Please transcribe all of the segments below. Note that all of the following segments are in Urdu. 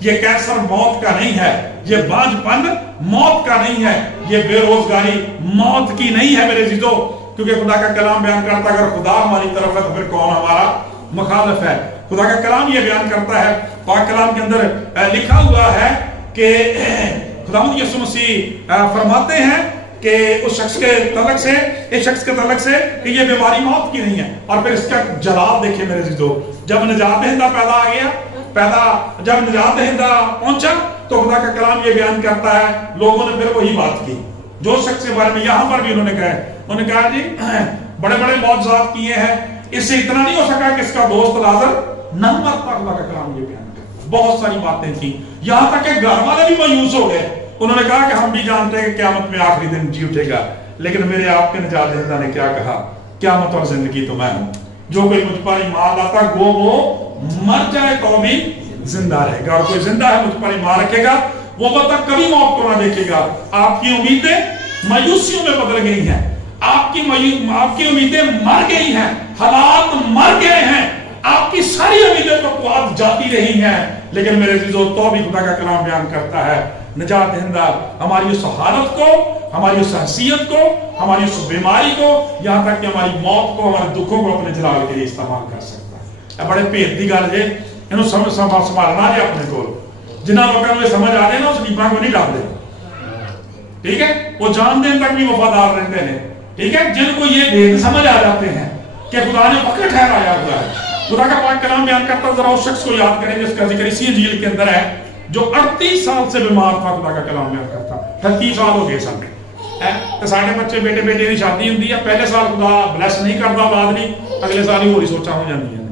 یہ کینسر موت کا نہیں ہے، یہ بانجھپن موت کا نہیں ہے، یہ بے روزگاری موت کی نہیں ہے میرے عزیزو، کیونکہ خدا کا کلام بیان کرتا ہے اگر خدا ہماری طرف ہے تو پھر کون ہمارا مخالف ہے۔ خدا کا کلام یہ بیان کرتا ہے، پاک کلام کے اندر لکھا ہوا ہے کہ خداوند یسوع مسیح فرماتے ہیں کہ اس شخص کے تعلق سے کہ یہ بیماری موت کی نہیں ہے، اور پھر اس کا جلال دیکھیں میرے عزیزو، جب نجات دہندہ جب نجات دہندہ پہنچا تو خدا کا کلام یہ بیان کرتا ہے لوگوں نے پھر وہی بات کی جو شخص کے بارے میں یہاں پر بھی انہوں نے کہا جی بڑے بڑے معجزات کیے ہیں، اس سے اتنا نہیں ہو سکا کہ اس کا دوست لازر نہ مرتا۔ خدا کا کلام یہ بیان کرتا ہے بہت ساری باتیں تھیں، یہاں تک کہ گھر والے بھی مایوس ہو گئے، انہوں نے کہا کہ ہم بھی جانتے ہیں کہ قیامت میں آخری دن جی اٹھے گا، لیکن میرے آپ کے نجات دہندہ نے کیا کہا؟ قیامت اور زندگی تو میں ہوں، جو کوئی مجھ پر ایمان لاتا گو وہ مر جائے تو بھی زندہ رہے گا، اور کوئی زندہ ہے مجھ پر ایمان رکھے گا وہ تک کبھی موت کو نہ دیکھے گا۔ آپ کی امیدیں مایوسیوں میں بدل گئی ہیں، آپ کی امیدیں مر گئی ہیں، حالات مر گئے ہیں، آپ کی ساری امیدیں تو قوت جاتی رہی ہیں، لیکن میرے عزیزو تو بھی خدا کا کلام بیان کرتا ہے نجات دہندہ ہماری اس حالت کو، ہماری اس حیثیت کو، ہماری اس بیماری کو، یہاں تک کہ ہماری موت کو، ہمارے دکھوں کو اپنے جلال کے لیے استعمال کر سکتا ہے۔ بڑے بھید دی گل ہے، انہوں سنبھالنا ہے اپنے کو، جنہاں لوگوں میں سمجھ آ رہے ہیں نا اس لیبرا کو نہیں ڈالتے، ٹھیک ہے، وہ جان دین تک بھی وفادار رہتے ہیں، ٹھیک ہے، جن کو یہ بھید سمجھ آ جاتے ہیں کہ خدا نے وقت ٹھہرایا ہوا ہے۔ خدا کا پاک کلام بیان کرتا ذرا اس شخص کو یاد کریں جس کا ذکر اسی انجیل کے اندر ہے جو 38 سال سے بیمار تھا۔ خدا کا کلام بیان کرتا 38 سال ہو گئے سن تو سارے بچے بیٹے بیٹے کی شادی ہوتی ہے، پہلے سال خدا بلیس نہیں کرتا، بعد نہیں اگلے سال ہی ہوری سوچا ہو جاتی ہے،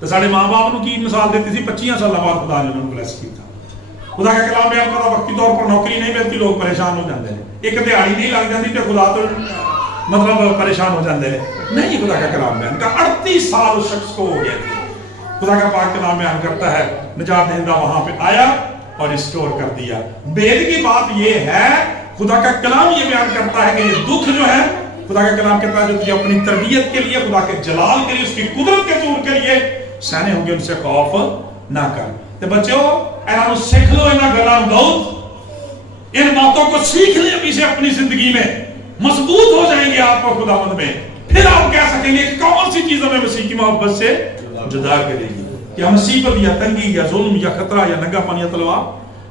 تو سارے ماں باپ کی مثال دیتی تھی 25 سال بعد خدا نے انہوں نے بلیس کیا تھا۔ خدا کا کلام بیان کرتا وقتی طور پر نوکری نہیں ملتی، لوگ پریشان ہو جاتے ہیں، ایک دیہڑی نہیں لگ جاتی تو خدا تو مطلب پریشان ہو جاتے ہیں، نہیں خدا کا کلام بیان کا 38 سال اس شخص کو ہو گیا تھے۔ خدا کا پاک کلام بیان کرتا ہے نجات دہندہ وہاں پہ آیا اور ریسٹور کر دیا۔ بید کی بات یہ ہے خدا کا کلام یہ بیان کرتا ہے کہ یہ دکھ جو ہے خدا کا کلام کہتا ہے جو تجھے اپنی تربیت کے لیے، خدا کے جلال کے لیے، اس کی قدرت کے زور کے لیے سہنے ہوں گے، ان سے خوف نہ کر۔ تو بچوں انہوں سیکھ لو انہاں گلاں دعوت، ان باتوں کو سیکھ لیں ابھی سے اپنی زندگی میں، مضبوط ہو جائیں گے آپ اور خداوند میں، پھر آپ کہہ سکیں گے کون سی چیز ہمیں مسیح کی محبت سے جدا کرے گی، یا مصیبت یا تنگی یا ظلم یا خطرہ یا ننگا پن یا تلوار،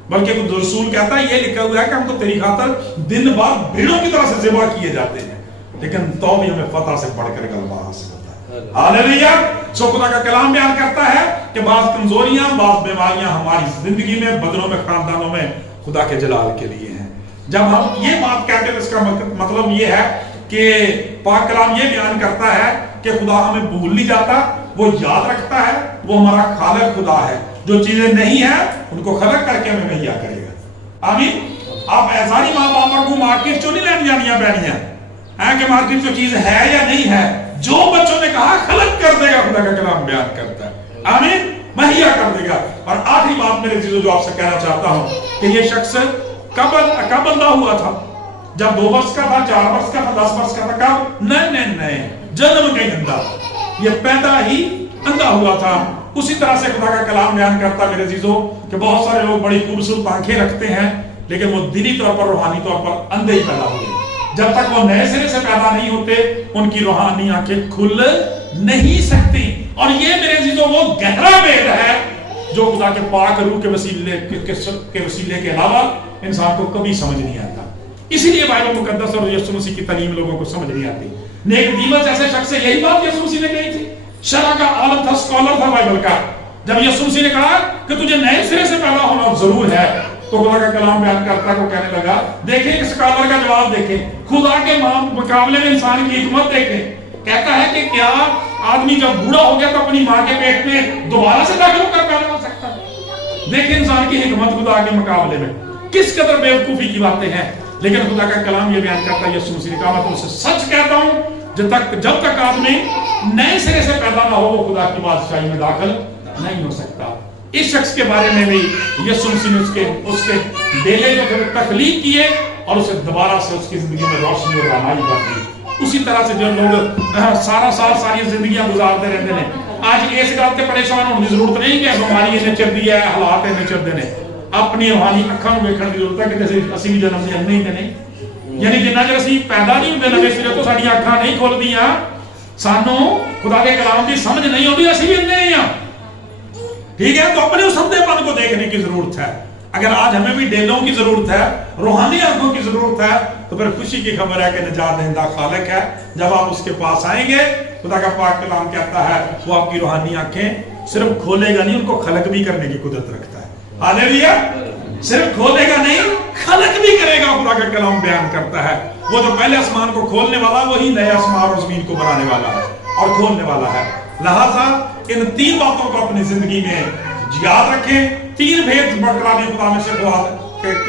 بلکہ خود رسول کہتا ہے یہ لکھا ہوا ہے کہ ہم تو تیری خاطر دن بعد بھیڑوں کی طرح سے ذبح کیے جاتے ہیں، لیکن تو بھی ہمیں فتح سے بڑھ کر غلبہ حاصل ہوتا ہے۔ ہاللیلویا۔ سو خدا کا کلام بیان کرتا ہے کہ بعض کمزوریاں، بعض بیماریاں ہماری زندگی میں، بدنوں میں، خاندانوں میں خدا کے جلال کے لیے ہیں۔ جب ہم یہ بات کہتے ہیں اس کا مطلب یہ ہے کہ پاک کلام یہ بیان کرتا ہے کہ خدا ہمیں بھول نہیں جاتا، وہ یاد رکھتا ہے، وہ ہمارا خالق خدا ہے، جو چیزیں نہیں ہیں ان کو خلق کر کے ہمیں مہیا کرے گا۔ آمین۔ آپ ایساری ماں باپ کو مارکیٹ چوں نہیں لین جانیاں پینیاں ہیں کہ مارکیٹ جو چیز ہے یا نہیں ہے، جو بچوں نے کہا خلق کر دے گا، خدا کا کلام بیان کرتا ہے، آمین، مہیا کر دے گا۔ اور آخری بات میرے عزیزو جو آپ سے کہنا چاہتا ہوں کہ یہ شخص کب اندھا ہوا تھا؟ جب 2 برس کا تھا، 4 برس کا تھا، 10 برس کا تھا، کب؟ نہیں، جنم کے اندھا، یہ پیدا ہی اندھا ہوا تھا۔ اسی طرح سے خدا کا کلام بیان کرتا میرے عزیزو کہ بہت سارے لوگ بڑی خوبصورت آنکھیں رکھتے ہیں لیکن وہ دینی طور پر، روحانی طور پر اندھے ہی پیدا ہوئے، جب تک وہ نئے سرے سے پیدا نہیں ہوتے ان کی روحانی آنکھیں کھل نہیں سکتی۔ اور یہ میرے عزیزو وہ گہرا بید ہے جو خدا کے پاک روح کے وسیلے کے علاوہ انسان کو کبھی سمجھ نہیں آتا۔ اسی لیے بائبل مقدس اور یسوع مسیح کی تعلیم لوگوں کو سمجھ نہیں آتی۔ نیکودیمس جیسے شخص سے یہی بات یسوع مسیح نے کہی تھی، شرع کا عالم تھا، اسکالر تھا بائبل کا، جب یسوع مسیح نے کہا کہ تجھے نئے سرے سے پیدا ہونا ضرور ہے تو خدا کا کلام بیان کرتا کو کہنے لگا دیکھیں اسکالر کا جواب دیکھیں، خدا کے مقابلے میں انسان کی حکمت دیکھیں۔ کہتا ہے کہ کیا آدمی جب بوڑھا ہو گیا تو اپنی ماں کے پیٹ میں دوبارہ سے داخل ہو کر پیدا ہو سکتا ہے؟ دیکھیں انسان کی حکمت خدا کے مقابلے میں کس قدر بیوقوفی کی باتیں ہیں، لیکن خدا کا کلام یہ بیان کرتا ہے یسوع مسیح نے کہا میں تم سے سچ کہتا ہوں جب تک آدمی نئے سرے سے پیدا نہ ہو وہ خدا کی بادشاہی میں داخل نہیں ہو سکتا۔ اس شخص کے بارے میں بھی یسوع مسیح نے اس کے بیلے جو تخلیق کیے اور اسے دوبارہ سے اس کی زندگی میں روشنی اور رہنمائی بخشی۔ اسی طرح سے جو لوگ سارا سال ساری زندگیاں گزارتے رہتے ہیں آج اس گل سے پریشان ہونے کی ضرورت نہیں کہ بیماری نے چل دی ہے حالات نے چل دے اپنی روحانی اکھاں نوں ویکھن کی ضرورت ہے کہ اسی بھی جنم سے نہیں تے نہیں یعنی جنہ چر اسی پیدا نہیں ہوندے نویں سرے تو ساڈیاں اکھاں نہیں کھلدیاں سانوں خدا کے کلام کی سمجھ نہیں ہوتی اسی بھی اندھے ہیں ٹھیک ہے تو اپنے اس اندھے پن کو دیکھنے کی ضرورت ہے اگر آج ہمیں بھی ڈیلوں کی ضرورت ہے روحانی آنکھوں کی ضرورت ہے تو پھر خوشی کی خبر ہے کہ نجات دہندہ خالق ہے جب آپ اس کے پاس آئیں گے خدا کا پاک کلام کہتا ہے وہ آپ کی روحانی آنکھیں صرف کھولے گا نہیں ان کو خلق بھی کرنے کی قدرت رکھتا ہے ہاللیلویا صرف کھولے گا نہیں خلق بھی کرے گا خدا کا کلام بیان کرتا ہے وہ جو پہلے آسمان کو کھولنے والا وہی نئے آسمان اور زمین کو بنانے والا ہے اور کھولنے والا ہے لہذا ان تین باتوں کو اپنی زندگی میں یاد رکھیں تین بھید کلام خدا میں سے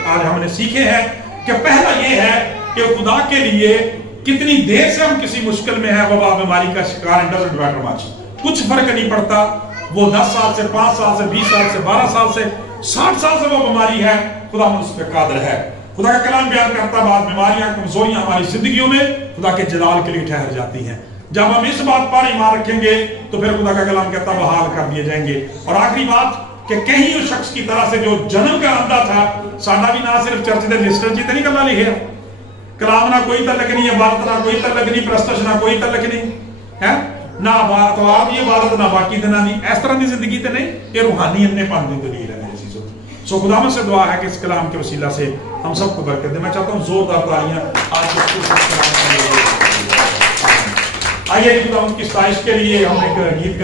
آج ہم نے سیکھے ہیں کہ پہلا یہ ہے کہ خدا کے لیے کتنی دیر سے ہم کسی مشکل میں ہیں وبا بیماری کا شکار کچھ فرق نہیں پڑتا وہ 10 سال سے 5 سال سے 20 سال سے 12 سال سے 60 سال سے وہ بیماری ہے خدا اس پہ قادر ہے خدا کا کلام بیان کرتا بعد بیماریاں کمزوریاں ہماری زندگیوں میں خدا کے جلال کے لیے ٹھہر جاتی ہیں جب ہم اس بات پر ایمان رکھیں گے تو پھر خدا کا کلام کہتا بحال کر دیے جائیں گے اور آخری بات کہ کہیں اس شخص کی طرح سے جو جنم کا اندھا تھا ساڈا بھی نہ صرف چرچ دے رجسٹر جی تے نہیں گلاں لکھیا کلام نہ کوئی تعلق نہیں عبادت نہ کوئی تعلق نہیں پرستش نہ کوئی تعلق نہیں ہے نہ عبادت یہ عبادت نہ باقی دنا نہیں اس طرح کی زندگی تے نہیں یہ روحانی اپنے پن دی دلیل ہے میری عزیزو سو خدا سے دعا ہے کہ اس کلام کے وسیلہ سے ہم سب کو برکت دے میں چاہتا ہوں زوردار تالیاں آج آئیے خدا کی ستائش کے لیے ہم ایک گیت